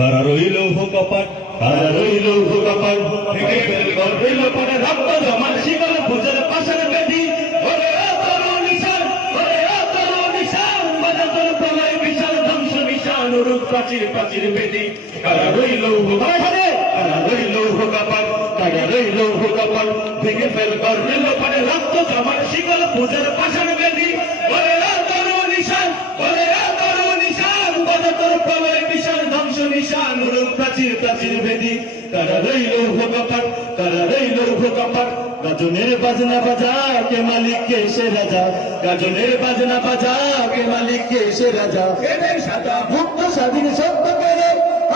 কারা রইল কপাট, কারা রইল কপাট, থেকে ফেল রইল পরে রক্ত জমার শিকল বুঝের পাশের বেদি। ওরে তরু নিশান, ওরে তরু নিশান, বাজা তোর প্রলয় বিশাল ধ্বংস নিশান, রূপ প্রাচীর প্রাচীর বেদি। কারা রইল কপাট, কারা রইল কপাট, কারা রইল কপাট, থেকে ফেল রইল পরে রক্ত জমার শিকল বুঝের পাশের বেদি। ওরে তরু নিশান, ওরে তরু নিশান, বাজা তোর প্রলয় বিশাল ধ্বংস নিশান, রূপ প্রাচীর প্রাচীর বেদি। কারা রইল কপাট, কারা রইল কপাট, গাজনের বাজনা বাজা কে মালিক কে সে রাজা, গাজনের বাজনা বাজা কে মালিক কে সে রাজা। এদের সাদা মুক্ত স্বাধীন সত্য করে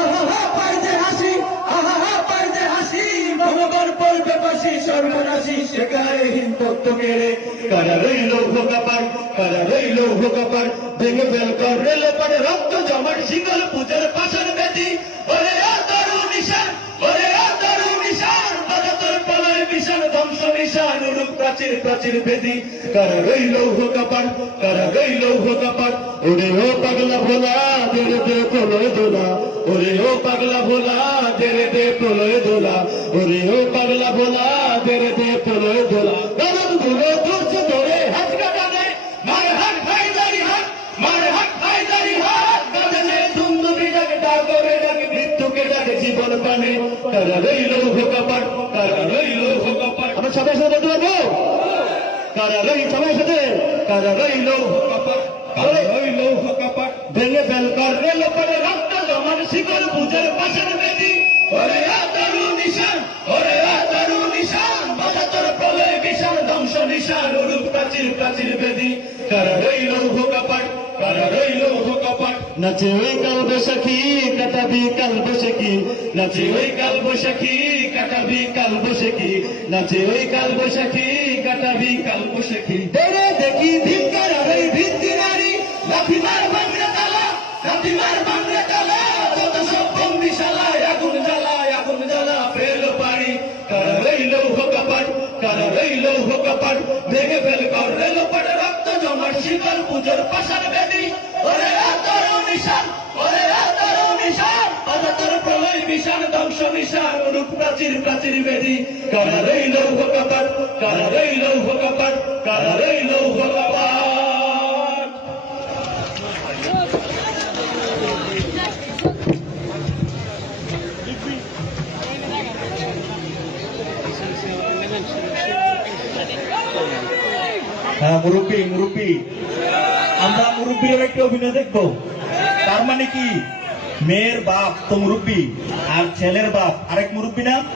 আহা হা পাই যে হাসি, আহা হা পাই যে হাসি, ভগবান পড়বে পাশি সর্বনাশী শেখায় হীন তত্ত্ব কেড়ে। কারা রইল কপাট, কারা রইল কপাট, ভেঙে ফেল কর রেল পরে রক্ত জমাট শিকল পূজার পাশার বেদি। ওরে তরু নিশান, ওরে তরু নিশান, বাজা তোর প্রলয় বিশাল ধ্বংস নিশান, রূপ প্রাচীর প্রাচীর বেদি। কারা রইল কপাট, কারা রইল কপাট, ওরে ও পাগলা ভোলা দেরে দে প্রলয় দোলা, ওরে ও পাগলা ভোলা দেরে দে প্রলয় দোলা, ওরে ও পাগলা ভোলা দেরে দে প্রলয় দোলা। কারণ গুলো ধরছে ধরে হাত কাটানে, মার হাত খাই দাড়ি হাত, মার হাত খাই দাড়ি হাত, গাজনে ধুমধুমি ডাকে ডাকরে ডাকে মৃত্যুকে ডাকে জীবন পানে। কারা রইল কপাট, কারা রইল কপাট, আমরা সবাই সাথে বলতে পারবো? কারা রইল সবাই সাথে, কারা রইল কপাট, কারা রইল কপাট, ভেঙে ফেল কর রেল পরে রক্ত জমার শিকল পূজার পাশের বেদি। ওরে তরু নিশান, ওরে তরু নিশান, বাজা তোর প্রলয় বিশাল ধ্বংস নিশান, রূপ প্রাচীর প্রাচীর বেদি। কারা রইল কপাট, কারা রইল কপাট, নাচে ওই কাল বৈশাখী কাটাবি কাল বৈশাখী, নাচে ওই কাল বৈশাখী কাটাবি কাল বৈশাখী, নাচে ওই কাল বৈশাখী কাটাবি কাল বৈশাখী। বেড়ে দেখি ধিক্কার আর এই ভিত্তি নারী, লাথি মার বাংলা তালা, লাথি মার বাংলা তালা, যত সব বন্দিশালায় আগুন জ্বালায় আগুন জ্বালা ফেল পারি। কারা রইল কপাট, কারা রইল কপাট, ভেঙে ফেল কর রেল পরে রক্ত জমাট শিকল পূজার পাশার বেদি। ওরে তরু নিশান, ওরে তরু নিশান, বাজা তোর প্রলয় বিশাল ধ্বংস নিশান, রূপ প্রাচীর প্রাচীর বেদি। কারা রইল কপাট, কারা রইল কপাট, কারা রইল কপাট। হ্যাঁ মুরব্বী, মুরব্বী, আমরা মুরব্বীর একটা অভিনয় দেখবো। তার মানে কি মেয়ের বাপ তো মুরব্বী আর ছেলের বাপ আরেক মুরব্বী না?